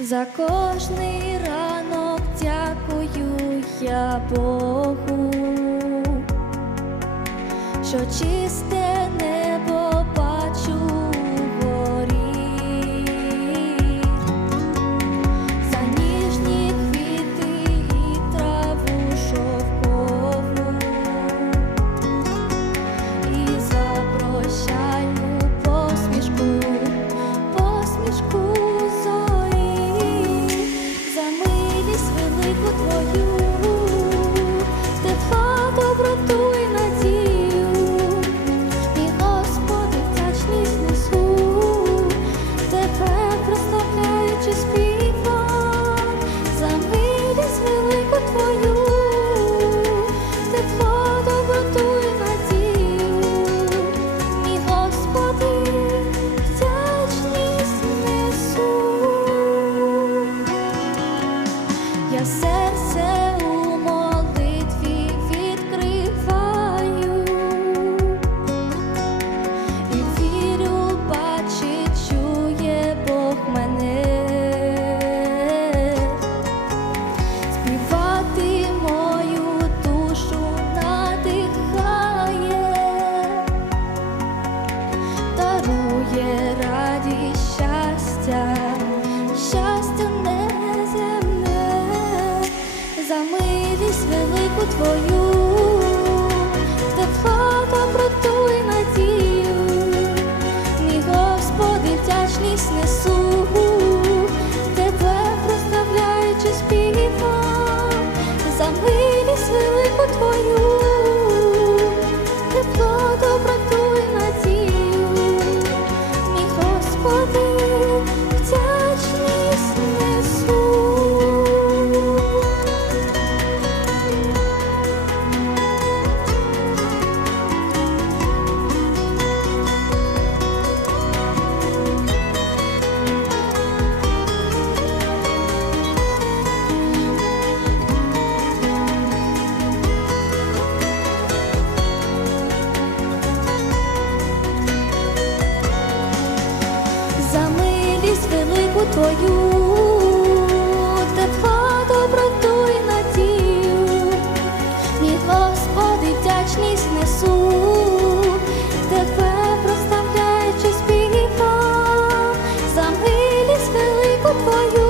За кожний ранок дякую я Богу, що чисте серце у молитві відкриваю. І вірю, бачить, чує Бог мене. Співати мою душу надихає, дарує радість щастя, твою, тепла, і надію, мій Господи, вдячність несу, тебе прославляючи співам, за милість велику твою, твою тепла, доброту і надію, від Господи вдячність несу, тебе проставляючи співам, за милість велику твою.